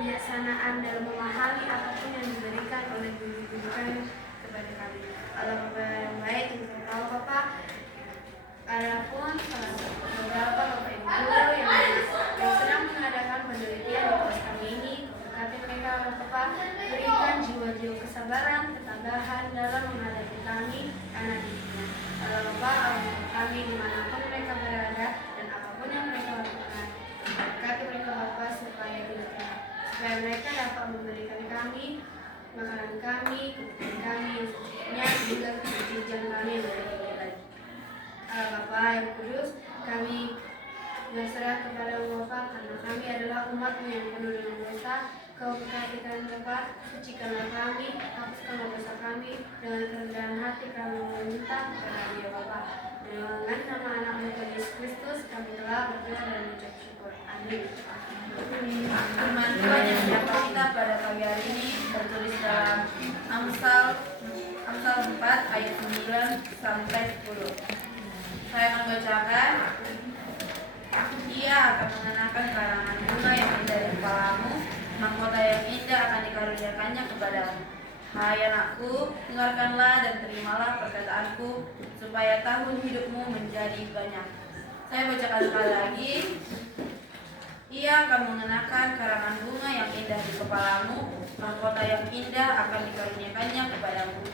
kebijaksanaan dalam memahami apapun yang diberikan oleh guru-guru kami kepada kami. Allah Bapa yang baik, untuk tahu Bapak, adapun beberapa Bapak Ibu guru yang sedang mengadakan penelitian di kelas kami ini, berkati mereka Allah Bapa, berikan jiwa-jiwa kesabaran, ketabahan dalam menghadapi kami anak didiknya. Allah Bapa, kami dimanapun mereka berada dan apapun yang mereka lakukan, berkati mereka Bapa supaya mereka dapat memberikan kami makanan kami, kebutuhan kami, yang juga tujuan kami yang lebih tinggi lagi. Bapa yang kudus, kami berserah kepada Bapa karena kami adalah umat-Mu yang penuh dengan dosa. Kau perhatikan Bapa, sucikanlah kami, hapuskanlah dosa kami, dengan kerendahan hati kami meminta kepada Dia Bapa. Dengan nama anak-Mu Yesus Kristus, kami telah berdoa dan mengucap syukur. Amin. Firman Tuhan yang menyapa kita pada pagi hari ini tertulis dalam Amsal 4 ayat 9 sampai 10. Saya akan bacakan. Ia akan mengenakan karangan bunga yang indah di kepalamu, mahkota yang indah akan dikaruniakannya kepadamu. Hai anakku, dengarkanlah dan terimalah perkataanku, supaya tahun hidupmu menjadi banyak. Saya bacakan sekali lagi. Ia akan mengenakan karangan bunga yang indah di kepalamu, mahkota yang indah akan dikaruniakannya kepadamu.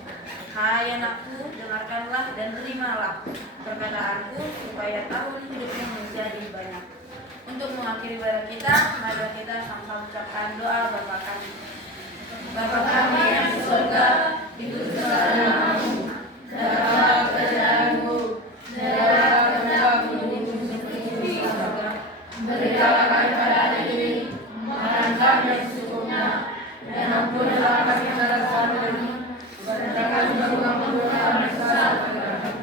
Hai anakku, dengarkanlah dan terimalah perkataanku, supaya tahun hidupmu menjadi banyak. Untuk mengakhiri ibadah kita, mari kita sama-sama ucapkan doa Bapa kami. Bapa kami yang di surga, dikuduskanlah namamu, datanglah kerajaanmu, jadilah kehendakmu di bumi seperti di surga. Berikanlah kami pada hari ini makanan kami yang secukupnya, dan ampunilah kami kesalahan kami, seperti kami juga mengampuni orang yang salah kepada kami.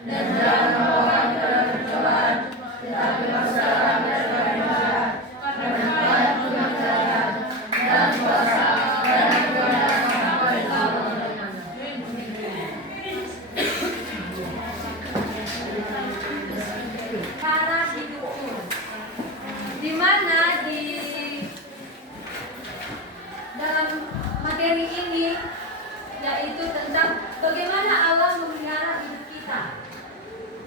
Dan jangan membawa kami dalam pencobaan, tetapi bebaskanlah kami dari yang jahat. Karena Engkau punya kerajaan dan kuasa dan kemuliaan sampai selama-lamanya. Cara hidupku, di mana di dalam materi ini yaitu tentang bagaimana Allah memelihara hidup kita.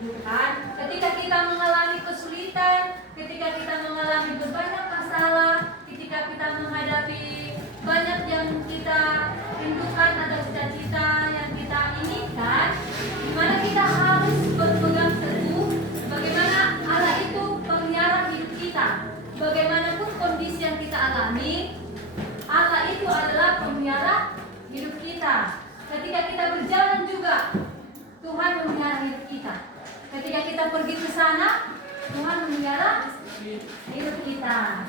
Bukan ketika kita mengalami kesulitan, ketika kita mengalami banyak masalah, ketika kita menghadapi banyak yang kita rindukan atau cita-cita yang kita inginkan, di mana kita harus berpegang teguh bagaimana Allah itu pemelihara hidup kita. Bagaimanapun kondisi yang kita alami, Allah itu adalah pemelihara hidup kita. Ketika kita berjalan juga, Tuhan memelihara hidup kita. Ketika kita pergi ke sana, Tuhan memelihara hidup kita. kita.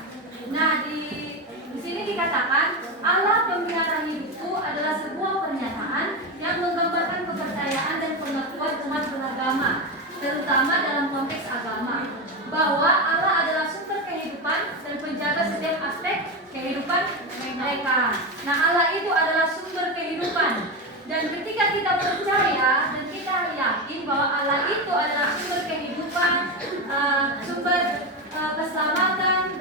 Nah, di sini dikatakan Allah pemelihara hidupku adalah sebuah pernyataan yang menggambarkan kepercayaan dan pengakuan umat beragama, terutama dalam konteks agama, bahwa Allah adalah sumber kehidupan dan penjaga setiap aspek kehidupan mereka. Nah, Allah itu adalah sumber kehidupan. Dan ketika kita percaya dan kita yakin bahwa Allah itu adalah sumber kehidupan, sumber keselamatan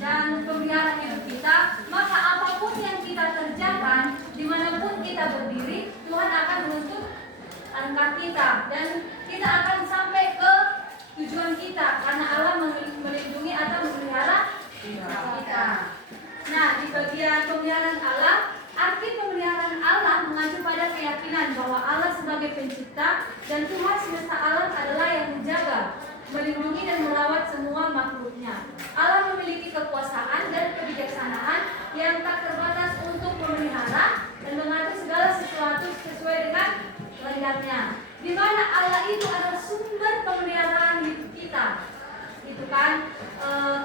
dan pemeliharaan hidup kita, maka apapun yang kita kerjakan, dimanapun kita berdiri, Tuhan akan menuntut langkah kita dan kita akan sampai ke tujuan kita karena Allah melindungi atau memelihara kita. Nah, di bagian pemeliharaan Allah, arti pemeliharaan Allah mengacu pada keyakinan bahwa Allah sebagai pencipta dan Tuhan semesta alam adalah yang menjaga, melindungi dan merawat semua makhluknya. Allah memiliki kekuasaan dan kebijaksanaan yang tak terbatas untuk memelihara dan mengatur segala sesuatu sesuai dengan kehendaknya. Di mana Allah itu adalah sumber pemeliharaan hidup kita. Itu kan,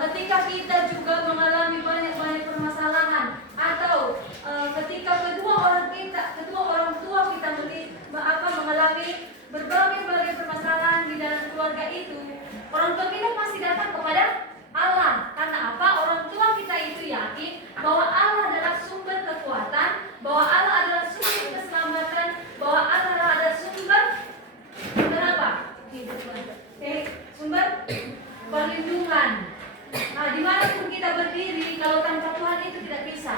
ketika kita juga mengalami banyak permasalahan atau ketika kedua orang tua kita mengalami berbagai permasalahan di dalam keluarga itu, orang tua kita pasti datang kepada Allah. Karena apa? Orang tua kita itu yakin bahwa Allah adalah sumber kekuatan, bahwa Allah adalah sumber keselamatan, bahwa Allah adalah sumber apa? Sumber perlindungan. Nah, dimanapun kita berdiri, kalau tanpa Tuhan itu tidak bisa.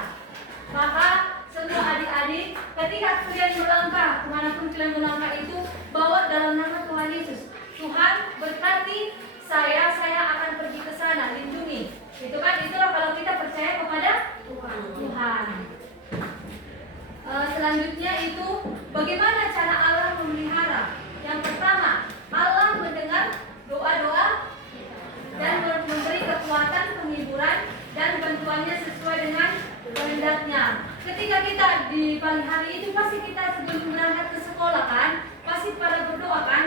Maka semua adik-adik, ketika kalian melangkah, kemanapun kalian melangkah itu, bawa dalam nama Tuhan Yesus. Tuhan berkati saya akan pergi ke sana, lindungi. Itu kan, itulah kalau kita percaya kepada Tuhan. Selanjutnya itu, bagaimana cara Allah memelihara? Yang pertama, Allah mendengar doa-doa dan memberi kekuatan, penghiburan dan bantuannya sesuai dengan kehendaknya. Ketika kita di pagi hari itu, pasti kita sebelum berangkat ke sekolah kan, pasti pada berdoa kan.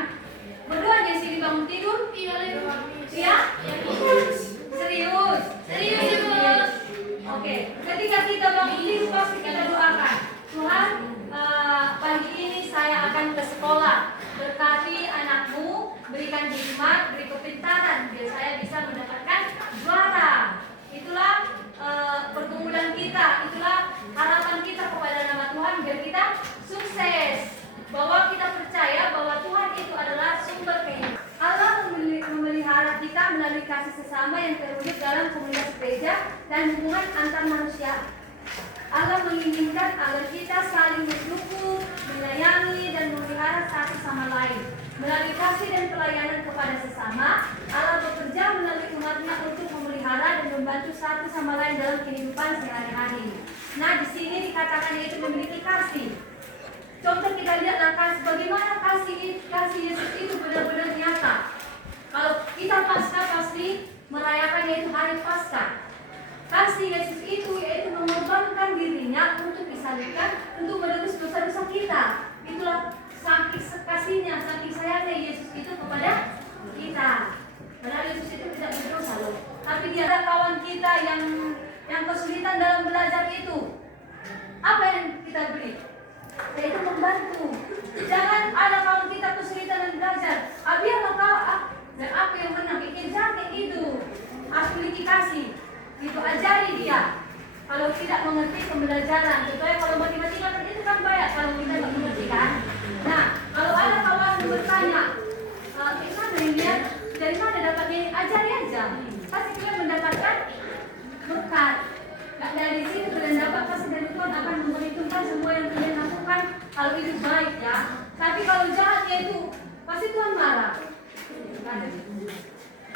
Berdoa aja sih bangun tidur. Iya? Serius. Oke. Ketika kita bangun tidur, pasti kita doakan, Tuhan, pagi ini saya akan ke sekolah. Berkati anakmu, berikan hikmat, beri kepintaran, biar saya bisa mendapatkan juara. Itulah pergumulan kita, itulah harapan kita kepada nama Tuhan biar kita sukses. Bahwa kita percaya bahwa Tuhan itu adalah sumber kehidupan. Allah memelihara kita melalui kasih sesama yang terwujud dalam komunitas gereja dan hubungan antar manusia. Allah menginginkan agar kita saling bersyukur, menyayangi dan memelihara satu sama lain. Melalui kasih dan pelayanan kepada sesama, Allah bekerja melalui umatnya untuk memelihara dan membantu satu sama lain dalam kehidupan sehari-hari. Nah, di sini dikatakan yaitu memiliki kasih. Contoh kita lihatlah kasih, bagaimana kasih Yesus itu benar-benar nyata. Kalau kita Paskah pasti merayakan yaitu hari Paskah. Kasih Yesus itu yaitu mengorbankan dirinya untuk disalibkan, untuk menebus dosa-dosa kita. Itulah saking kasihnya, saking sayangnya Yesus itu kepada kita. Padahal Yesus itu tidak berdosa loh. Tapi dia ada kawan kita yang kesulitan dalam belajar itu. Apa yang kita beri? Yaitu membantu. Jangan ada kawan kita kesulitan dalam belajar. Biarlah kau dan aku yang menang. Jangan itu. Aku kasih. Itu ajari dia. Kalau tidak mengerti pembelajaran, contohnya kalau matematika itu kan banyak kalau kita tidak mengerti kan. Nah, kalau ada kawan yang bertanya, dari mana dapatnya ini? Ajari aja. Pasti kalian mendapatkan berkat. Nah, dari situ kalian dapat, pasti dari Tuhan akan memperhitungkan semua yang kalian lakukan. Kalau itu baik ya. Tapi kalau jahatnya itu, pasti Tuhan marah.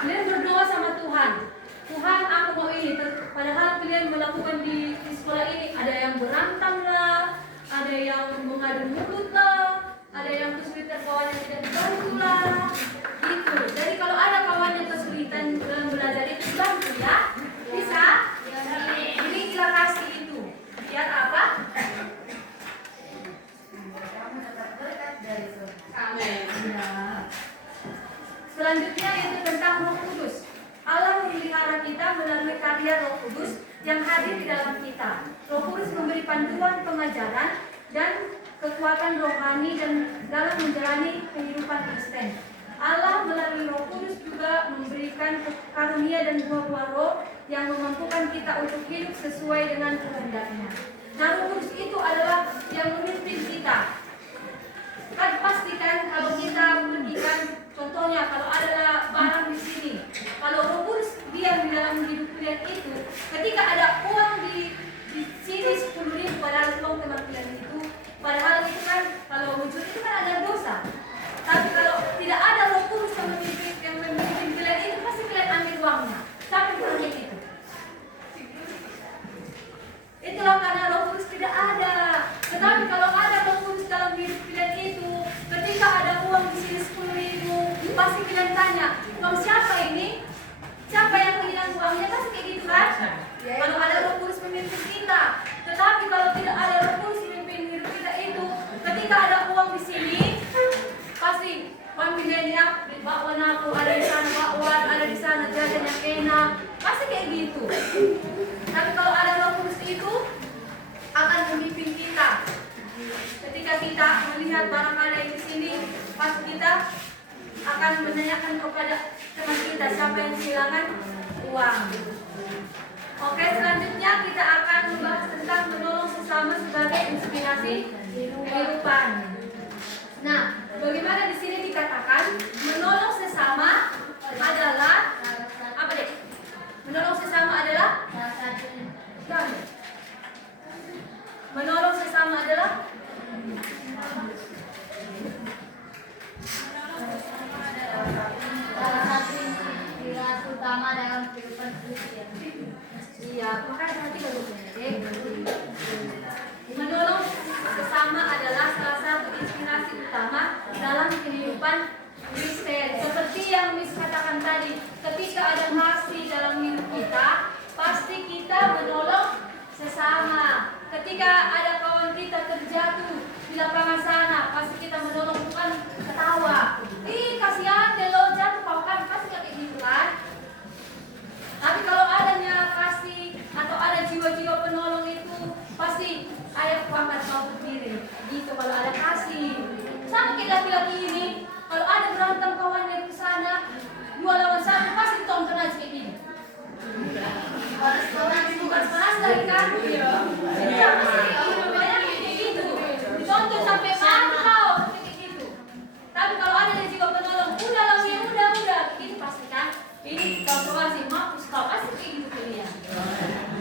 Kalian berdoa sama Tuhan. Tuhan, aku mau ini. Padahal kalian melakukan di sekolah ini, ada yang berantem lah, ada yang mengadu mulut lah, ada yang kesulitan kawan yang tidak dibantu lah. Gitu. Jadi kalau ada kawan yang kesulitan dalam belajar itu, bantu ya. Bisa? Milikilah kasih itu. Biar apa? Amin. Selanjutnya itu tentang Roh Kudus. Allah memelihara kita yang hadir di dalam kita. Roh Kudus memberi panduan pengajaran dan kekuatan rohani dan dalam menjalani kehidupan Kristen. Allah melalui Roh Kudus juga memberikan karunia dan buah-buah roh yang memampukan kita untuk hidup sesuai dengan kehendak-Nya. Nah, Roh Kudus itu adalah yang memimpin kita. Kan pastikan kalau kita perhatikan, contohnya kalau ada barang di sini, kalau Roh Kudus diam di dalam hidup kalian itu, ketika ada uang di sini 10.000 padahal uang teman kalian itu, padahal itu kan kalau mencuri itu kan ada dosa. Tapi kalau tidak ada Roh Kudus yang memimpin kalian itu, pasti kalian ambil uangnya. Sampai seperti itu. Itulah karena Roh Kudus tidak ada. Tetapi kalau ada Roh Kudus dalam hidup kalian itu, ketika ada uang di sini 10.000, pasti kalian tanya, uang siapa ini? Siapa yang hilang uangnya? Pasti kayak gitu kan? Kalau ada Roh Kudus memimpin kita. Tetapi kalau tidak ada Roh Kudus memimpin hidup kita itu, ketika ada uang di sini, pasti pembeliannya bakwan aku ada di sana, bakwan ada di sana, jajan yang enak, pasti kayak gitu. Tapi kalau ada Roh Kudus itu akan memimpin kita. Ketika kita melihat barang ada di sini, pasti kita akan menanyakan kepada teman kita siapa yang kehilangan uang. Oke, selanjutnya kita akan membahas tentang menolong sesama sebagai inspirasi kehidupan. Nah, bagaimana di sini dikatakan menolong sesama adalah apa deh? Menolong sesama adalah menolong sesama adalah Salah satu inspirasi utama dalam kehidupan Kristen. iya, makanya nanti baru menolong sesama adalah salah satu inspirasi utama dalam kehidupan Kristen. Seperti yang Miss katakan tadi, ketika ada kasih dalam hidup kita, pasti kita menolong sesama. Ketika ada kawan kita terjatuh di lapangan sana, pasti kita menolong, bukan ketawa. Ih, kasihan deh lo jatuh, kau kan pasti kayak gitu kan. Tapi kalau adanya kasih atau ada jiwa-jiwa penolong itu, pasti ayah akan mau berdiri. Gitu kalau ada kasih. Sama kayak laki-laki ini, kalau ada berantem kawannya di sana, 2 lawan 1, pasti tonton aja kayak gini. Panas lagi kan? Iya. Banyak kayak gitu. Ditonton sampai mantau kayak gitu. Tapi kalau ada yang jiwa penolong, udah lah, udah, kayak gitu pasti kan. Ini kau kasih mampus kau pasti kayak gitu ke dia.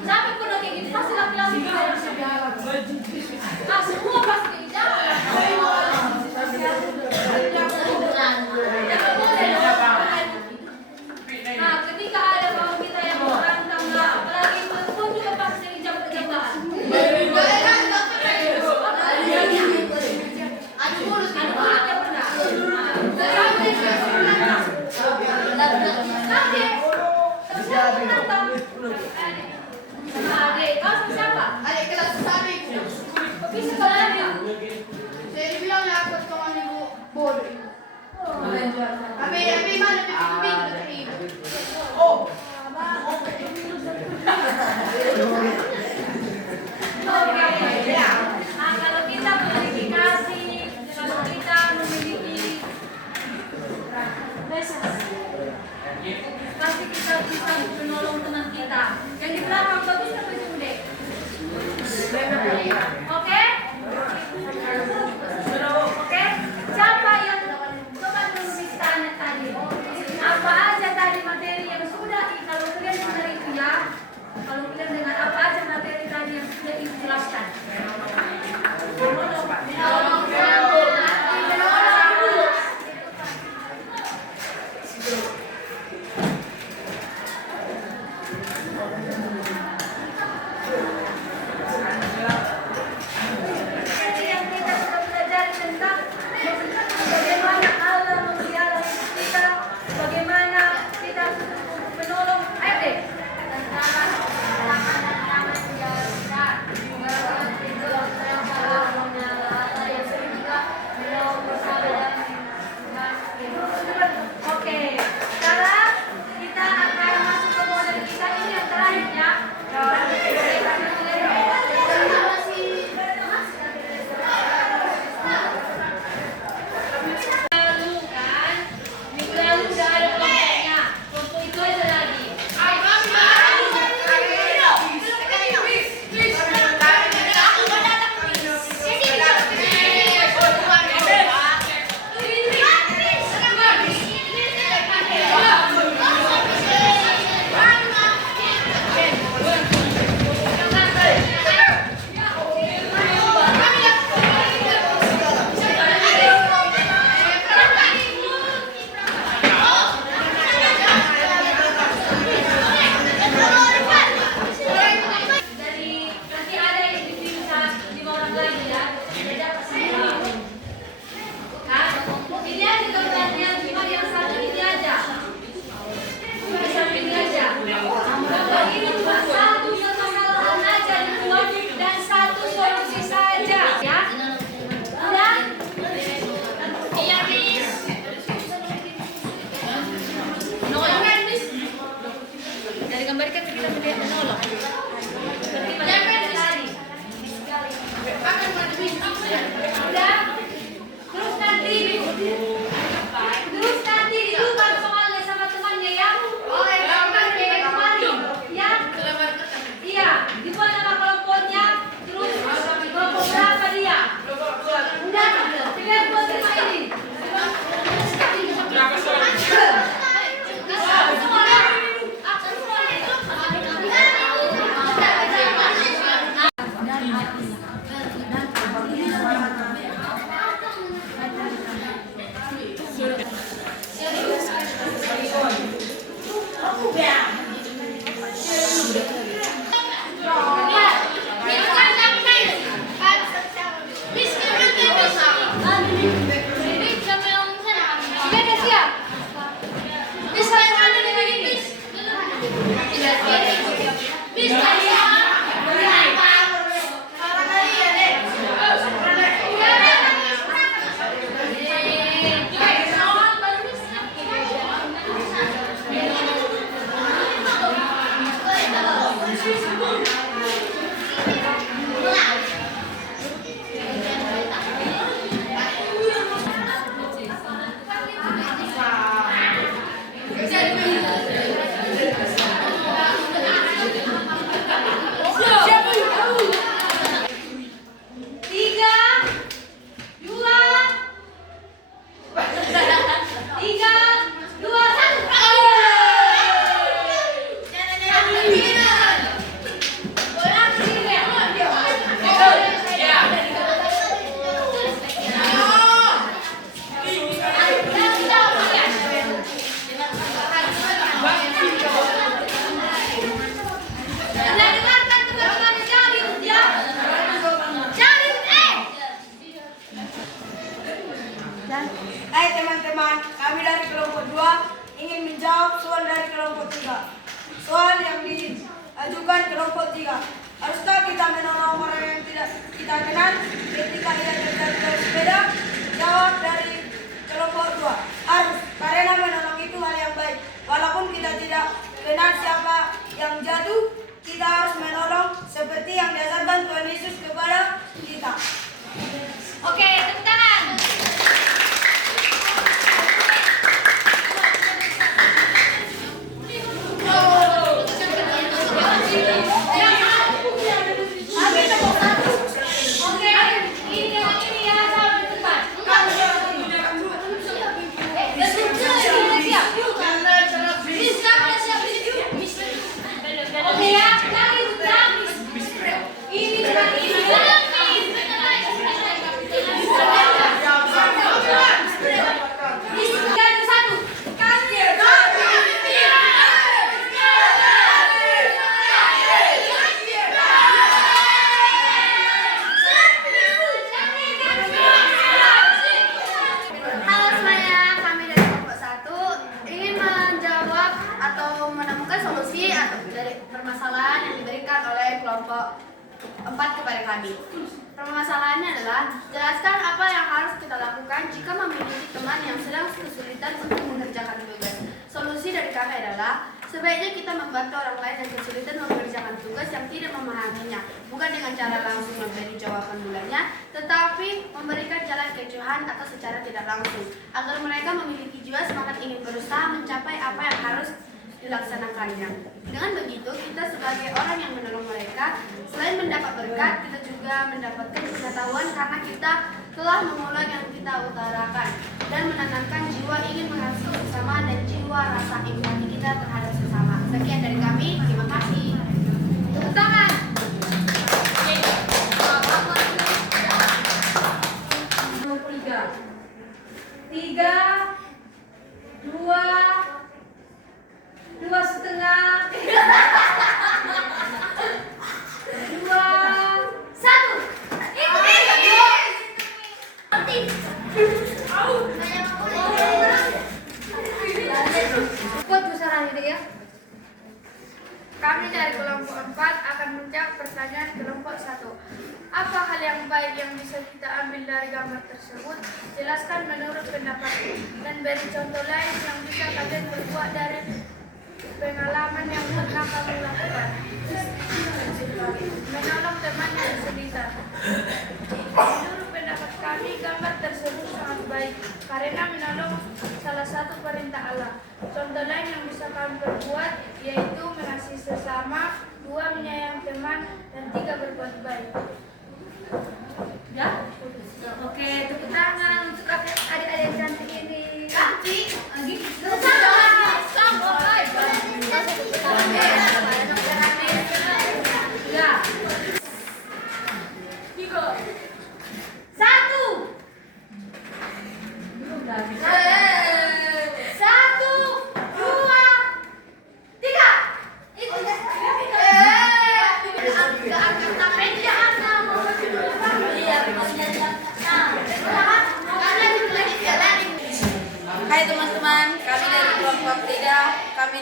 Sampai pun kayak gitu pasti laki-laki dia. Semua pasti kayak gitu. Nah, ketika ada kawan kita yang berantem lah, apalagi pun juga pasti jam-jaman. Adu mulut ya pernah. Siapa berantem? Adik, kau sama siapa? Adik kelas tadi. Bisa sekolahnya? Saya bilang ya aku kawan ibu bodoh. Tapi mana pimpin ibu. Oke, ya. Nah, kalau kita memiliki kasih, kalau kita memiliki pasti kita bisa menolong teman kita. Yang di belakang bagus apa itu dek? Oke? Oke? Siapa yang coba menulis tanya tadi? Apa aja tadi materi yang sudah kalau kalian dengar itu ya? Kalau kalian dengar apa aja materi tadi yang sudah dijelaskan? Jadi yang kita sudah belajar tentang bagaimana Allah memelihara hidup kita, bagaimana kita menolong. Ayo deh. Oke, sekarang kita akan masuk ke model kita ini yang terakhir ya. gambar kan kita melihat menolong. Seperti pada tadi. Udah. Terus nanti ditukar soalnya sama temannya ya. Gambar kayak kemarin. Ya. Iya, dibuat nama kelompoknya. Terus kelompok berapa dia? Udah, tinggal buat tema ini. Hai teman-teman, kami dari kelompok 2 ingin menjawab soal dari kelompok 3. Soal yang diajukan kelompok 3. Haruskah kita menolong orang yang tidak kita kenal ketika ia terjatuh sepeda? Jawab dari kelompok 2. Harus, karena menolong itu hal yang baik. Walaupun kita tidak kenal siapa yang jatuh, kita harus menolong seperti yang diajarkan Tuhan Yesus kepada kita. Oke, tepuk tangan. Permasalahan yang diberikan oleh kelompok 4 kepada kami. Permasalahannya adalah jelaskan apa yang harus kita lakukan jika memiliki teman yang sedang kesulitan untuk mengerjakan tugas. Solusi dari kami adalah sebaiknya kita membantu orang lain yang kesulitan mengerjakan tugas yang tidak memahaminya, bukan dengan cara langsung memberi jawaban bulannya, tetapi memberikan jalan kejujuran atau secara tidak langsung, agar mereka memiliki jiwa semangat ingin berusaha mencapai apa yang harus dilaksanakannya. Dengan begitu, kita sebagai orang yang menolong mereka, selain mendapat berkat, kita juga mendapatkan pengetahuan karena kita telah mengulang yang kita utarakan dan menanamkan jiwa ingin mengasihi sesama dan jiwa rasa empati kita terhadap sesama. Sekian dari kami, terima kasih. Tepuk tangan. Tiga, dua, dua setengah, dua, satu. Buat besaran itu ya. Kami dari kelompok 4 akan menjawab pertanyaan kelompok 1. Apa hal yang baik yang bisa kita ambil dari gambar tersebut? Jelaskan menurut pendapatmu dan beri contoh lain yang bisa kalian berbuat dari pengalaman yang pernah kamu perintah Allah. Contoh lain yang bisa kami perbuat yaitu mengasihi sesama, 2 menyayangi teman, dan 3 berbuat baik. Ya? Oke, tepuk tangan untuk adik-adik yang cantik ini. Cantik? Lagi? Ya. 1. Belum dah. 1, 2, 3. Hai teman-teman, kami dari kelompok 3, kami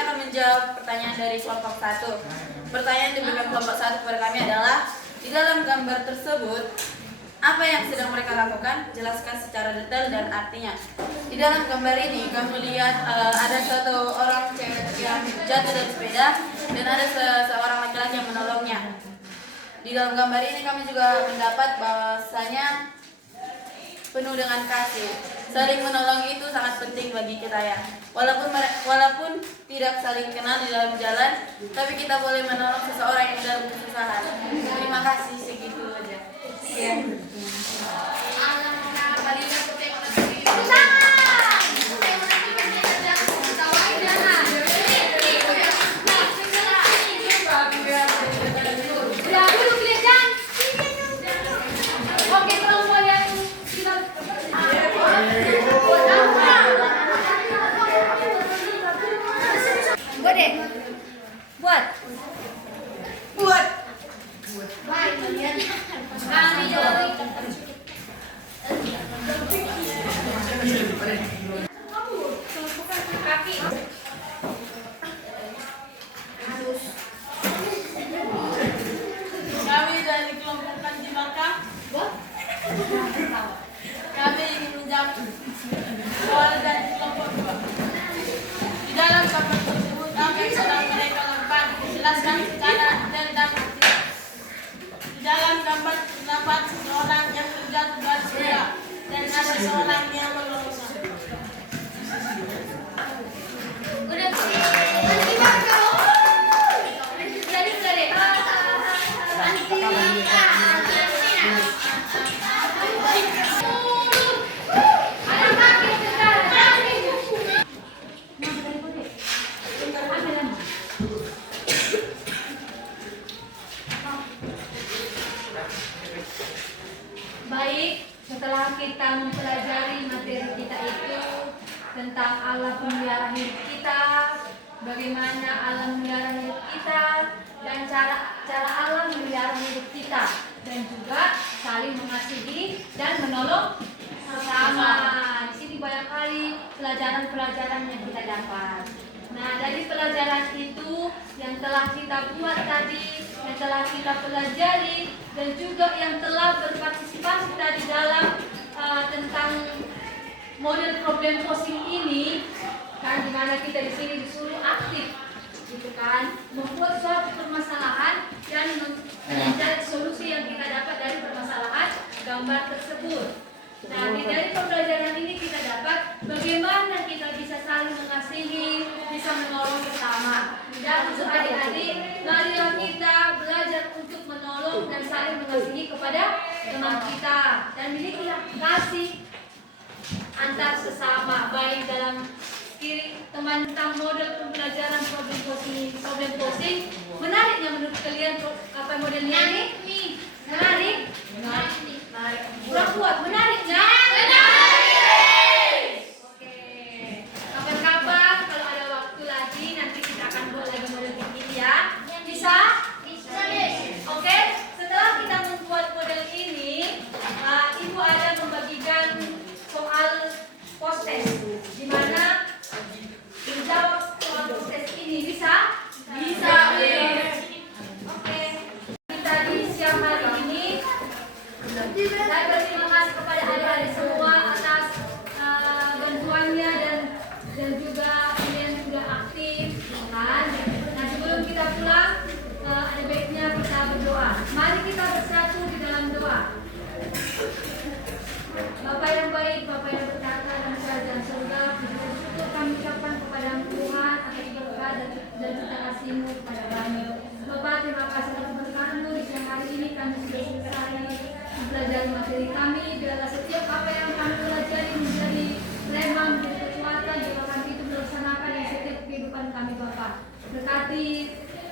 akan menjawab pertanyaan dari kelompok 1. Pertanyaan diberikan kelompok 1 kepada kami adalah, di dalam gambar tersebut, apa yang sedang mereka lakukan? Jelaskan secara detail dan artinya. Di dalam gambar ini kami lihat ada satu orang cewek yang jatuh dari sepeda dan ada seorang laki-laki yang menolongnya. Di dalam gambar ini kami juga mendapat bahwasanya penuh dengan kasih. Saling menolong itu sangat penting bagi kita ya. Walaupun tidak saling kenal di dalam jalan, tapi kita boleh menolong seseorang yang dalam kesusahan. Terima kasih, segitu aja. Oke, kelompok yang kita buat. Kami jawab. Kaki. Kami dari kelompok Kanjimaka. Kami ingin menjawab soal dari kelompok 2. Di dalam gambar tersebut, apa yang sedang mereka lakukan? Jelaskan secara detail dan artinya. Di dalam gambar terdapat seseorang yang terjatuh dari sepeda dan ada seorang yang menolongnya. Baik, setelah kita mempelajari materi kita itu tentang Allah pemelihara hidup kita, bagaimana Allah memelihara hidup kita, dan cara Allah memelihara hidup kita, dan juga saling mengasihi dan menolong sesama. Di sini banyak kali pelajaran-pelajaran yang kita dapat. Nah, dari pelajaran itu yang telah kita buat tadi, yang telah kita pelajari, dan juga yang telah berpartisipasi tadi dalam tentang model problem posing ini, kan dimana kita di sini disuruh aktif, gitu kan, membuat suatu permasalahan dan mencari solusi yang kita dapat dari permasalahan gambar tersebut. Nah, dari pembelajaran ini kita dapat bagaimana kita bisa saling mengasihi, bisa menolong sesama. Dan untuk adik-adik, marilah kita belajar untuk menolong dan saling mengasihi kepada teman kita, dan milikilah kasih antar sesama, baik dalam kiri teman tentang model pembelajaran problem posing. Menariknya menurut kalian apa modelnya ini? Menarik? Menarik. Kurang kuat, menariknya? Menarik! Oke. Kapan-kapan kalau ada waktu lagi nanti kita akan buat lagi model ini ya. Bisa? Bisa. Oke. Setelah kita membuat model ini, Ibu ada membagikan soal post-test, di mana menjawab soal post-test ini bisa? Bisa. Oke. Kita di Bapa. Berkati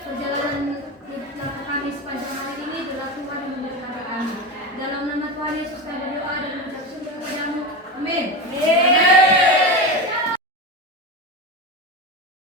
perjalanan hidup kami sepanjang hari ini, adalah Tuhan yang memberkati kami. Dalam nama Tuhan Yesus kami berdoa dan mengucap syukur kepadamu. Amin.